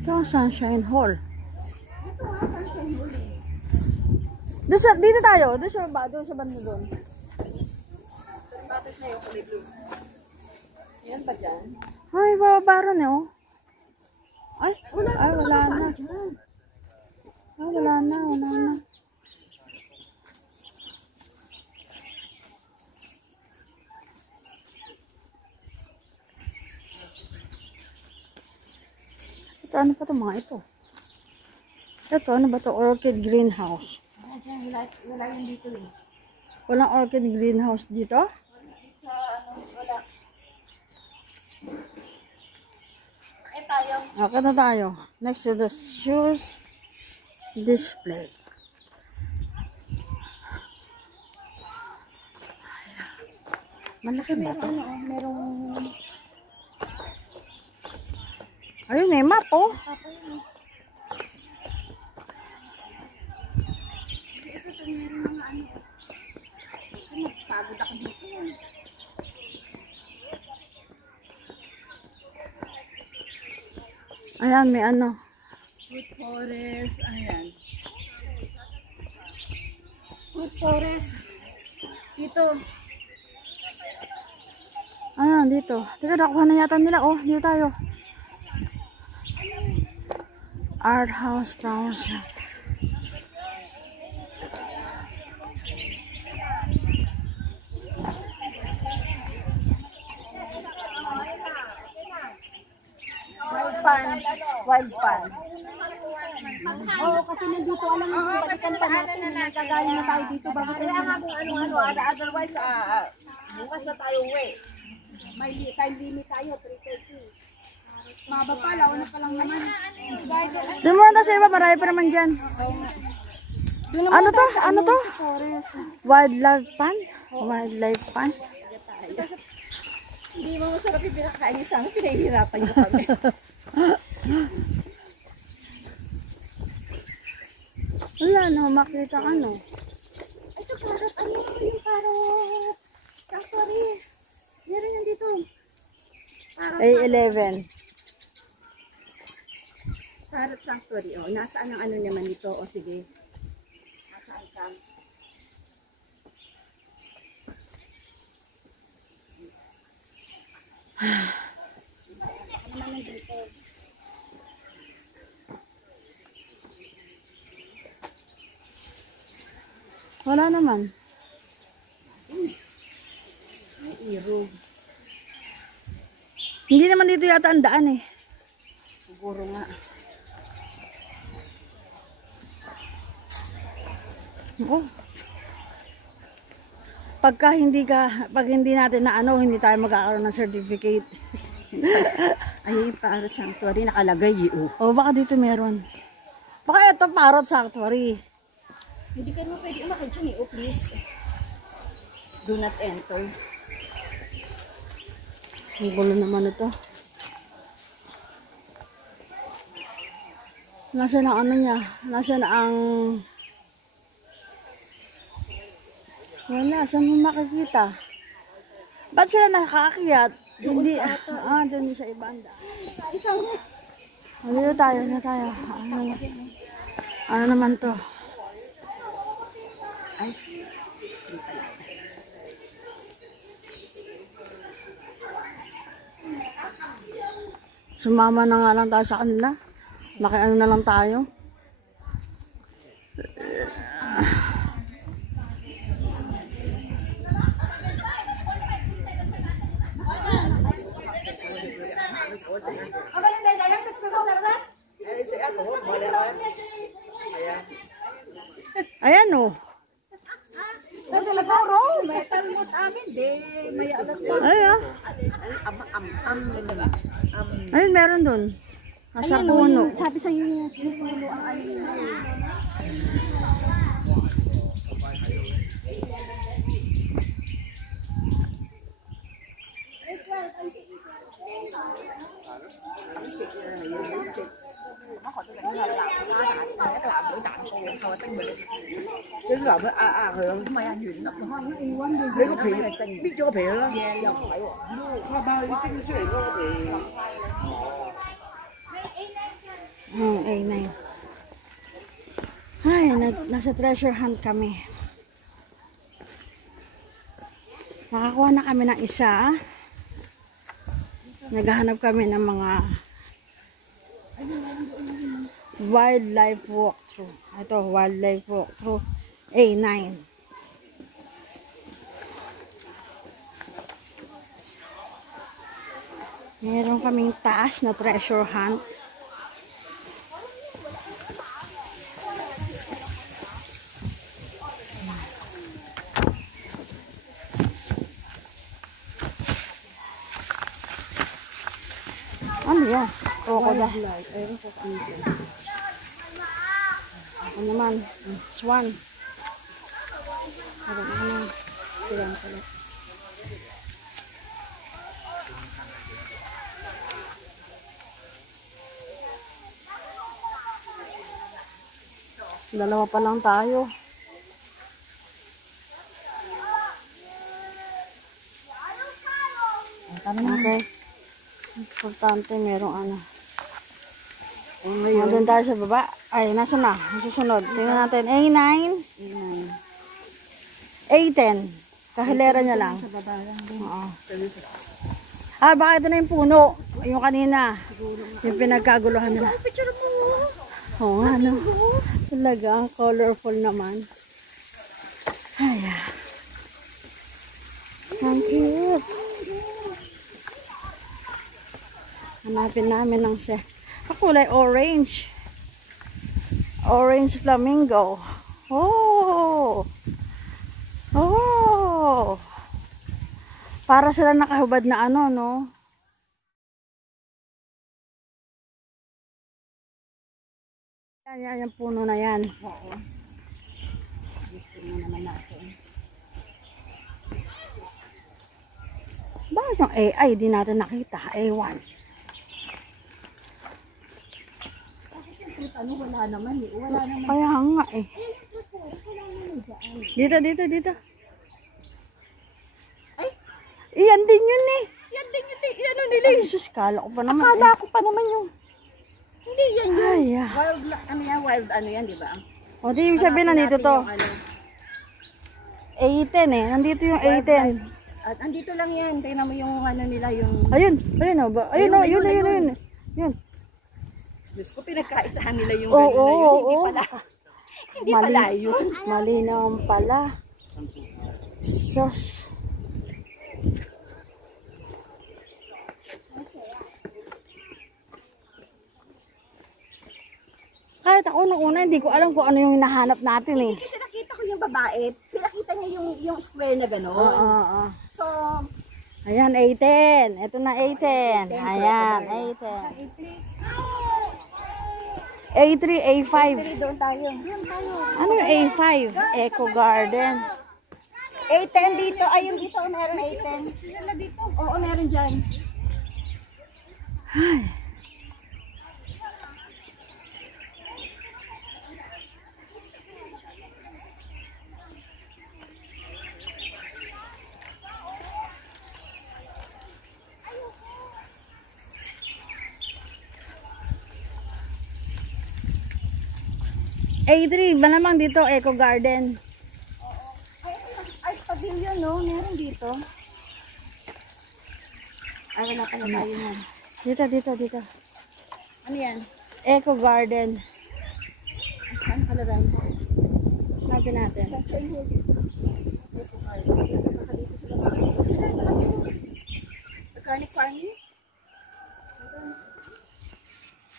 Ito ang Sunshine Hall. Dito tayo. Doon sa baba. Doon sa banda doon. Batas na yung kulay blue. Yan ba dyan? Ay, bababa ron eh, oh. Ay, wala na. Ay, wala na. Wala na. Ito, ano pa ito mga ito? Ito, ano ba ito? Orchid greenhouse. Wala yung dito eh. Walang orchid greenhouse dito? Sa ano, wala. Tayo. Okay na tayo. Next to the shoes display. Malaki ba ito? Merong... Ayun, may map, oh. Pagod ako dito. Ayan, may ano. Fruit forest. Ayan. Fruit forest. Dito. Ayan, dito. Teka, nakuha na yata nila, oh. Dito tayo. Art House Foundation. Wild pan. Oo, kasi nandito alam mo, balikan pa natin. Nagkagaling na tayo dito bago tayo nga kung ano. Otherwise, bukas na tayo uwi. May time limit tayo, 3:30. Maba pa, lawan na pa lang naman. Doon mo na sa iba, marami pa naman dyan. Ano to? Ano to? Wildlife pan? Wildlife pan? Hindi mo masarap yung pinakain niyo sa amin, pinahihirapan niyo kami. Wala na, makita ano. Ito parot, ano yung parot? Sanctuary. Meron yan dito. A11. Parot sanctuary. O, nasaan ang ano naman ito? O, sige. Nasaan ka? Ano naman dito? Wala naman. May iro. Hindi naman dito yata ang daan eh. Siguro nga. Oo. Pag hindi natin na ano, hindi tayo magkakaroon ng certificate. Ay, parot sanctuary nakalagay O baka dito meron. Baka ito parrot sanctuary. Hindi ka mo pwede umakit dyan please. Do not enter. Ang gulo naman ito. Nasaan ang ano niya? Nasaan ang... Wala, saan mo makikita? Ba't sila nakakaakyat? Hindi, doon sa ibang daan. Dito tayo, Ano naman to? Ay, Sumama na nga lang tayo sa kanila. Nakiano na lang tayo. Ayan o. may talmot amin, may alat pa. Ayan. Ayun, meron dun. Nasa puno. Sabi sa iyo, puno ang alin. Cái làm nó hưởng Mày ăn gì nó lấy cái皮biết cho cái皮đó hoa bao cái chứ này có cái A9. Ay, nasa treasure hunt kami. Nakakuha na kami ng isa. Naghahanap kami ng mga wildlife walkthrough. Ito, wildlife walkthrough A9. Meron kaming taas na treasure hunt. Ano yan? Crocodile. Ano naman? Swan. Ano naman? Silang pala. Dalawa pa lang tayo. Okay. Importante merong ano. Doon tayo sa baba. Ay, nasa na? Susunod. Tingnan natin. A9. A10. Kahilera niya lang. Oo. Ah, baka ito na yung puno. Yung kanina. Yung pinagkaguluhan nila. Oo nga, no? Talaga, colorful naman. Ay, ang cute. Hanapin namin ng kulay orange. Orange flamingo. Oh! Oh! Para sila nakahubad na ano, no? Yan, yung puno na yan. Oo. Gusto mo naman natin. Bakit yung AI di natin nakita? A1. Ano, wala naman eh. Wala naman. Kaya nga eh. Dito. Ay! Iyan din yun eh. Yan din yun eh. Ano nila Ay, sus, kala ko pa naman Akala ko pa naman yung... Hindi yan yun. Ay, Wild ano yan, di ba? O, di ibig sabihin nandito to. A10 eh. Nandito yung A10. At andito lang yan. Tingnan mo yung ano nila, yung... Ayun o ba? Ayun. Yun. Diyos ko, pinagkaisahan nila yung Oo, gano'n na yun. Hindi oo. pala. Hindi pala yun. Mali naman pala. Sus. Kahit ako nung una, hindi ko alam kung ano yung hinahanap natin eh. Kasi nakita ko yung babae. Pinakita niya yung square na gano'n. Oo. So, Ayan, A10. Ito na A10. Ayan, A10. A3, A5. doon tayo. Doon tayo. Ano yung A5? Eco Garden. A10 dito. Ayun dito, meron A10. Dala dito. Oo, meron dyan. Ay. A3, malamang dito, Eco Garden. Ay, pavilion, no? Meron dito. Ay, wala pala tayo yan. Dito. Ano yan? Eco Garden. Saan pala rin? Sabi natin. Organic farming?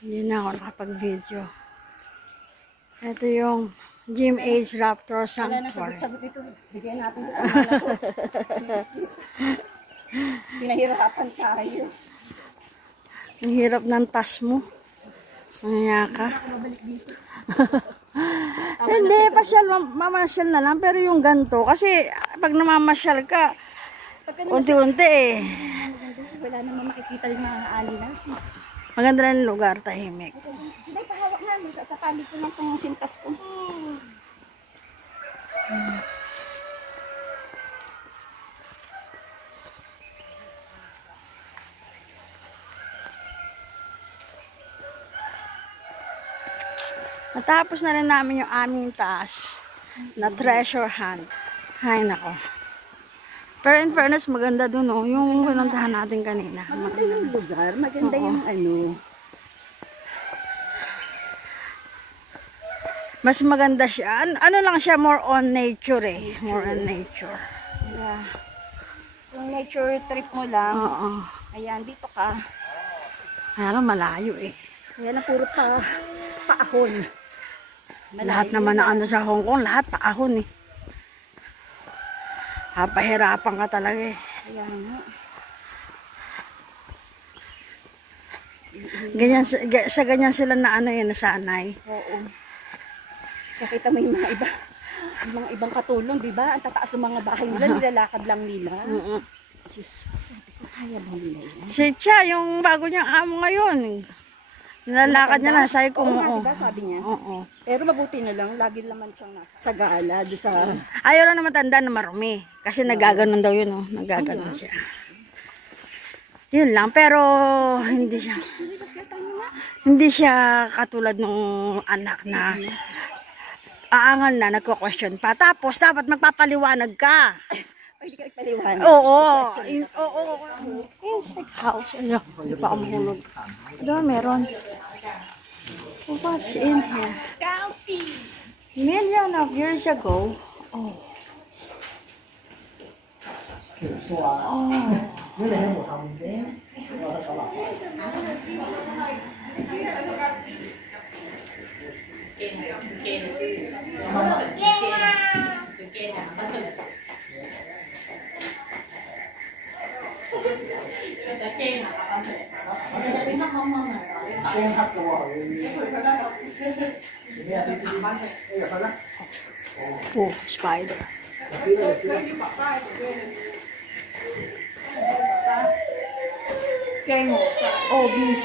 Hindi na ako nakapag-video. Ito yung Gym Age Raptor Wala na Sanctuary. sagot-sagot dito. Bigyan natin dito. Pinahirapan tayo. Ang hirap ng tas mo. Mamaya ka. Hindi, mamasyal na lang. Pero yung ganito, kasi pag namamasyal ka, unti-unti eh. Wala namang makikita yung mga alinas. Maganda rin yung lugar, tahimik. Hindi, pahawak na. Tatali ko lang itong sintas ko. Natapos na rin namin yung aming task na treasure hunt. Ay, nako. Pero in fairness, maganda dun, oh. Yung pinuntahan natin kanina. Maganda yung lugar. Maganda yung ano. Mas maganda siya. Ano lang siya, more on nature eh. More on nature. Yeah. Yung nature trip mo lang. Oo. Ayan, dito ka. Kaya lang malayo eh. Ayan ang puro paahon. Lahat naman na ano sa Hong Kong, lahat paahon eh. Pahirapan ka talaga eh. Ayan nga. Ganyan, sa ganyan sila na ano yun, nasanay. Oo. Nakita mo yung mga iba. Yung mga ibang katulong, di ba? Ang tataas ng mga bahay nila, nilalakad lang nila. Diyos, sabi ko, kaya ba nila yun? Si Cha, yung bago niyang amo ngayon. Nilalakad niya na, sabi ko, Oo nga, oo. diba, sabi niya. Oo. Pero mabuti na lang, lagi naman siyang sa gala, doon sa... Ayaw lang naman tanda na marumi. Kasi nagaganon daw yun, oh. Nagaganon siya. Yun lang, pero hindi siya katulad nung anak na aangal na, nagko-question pa. Tapos, dapat magpapaliwanag ka. Ay, hindi ka nagpaliwanag. Oo. Oo. Insect house. Ayun, hindi pa ako mahulog. Doon, meron. What's in here? Million of years ago. Oh. Oh, spider. Oh, bees.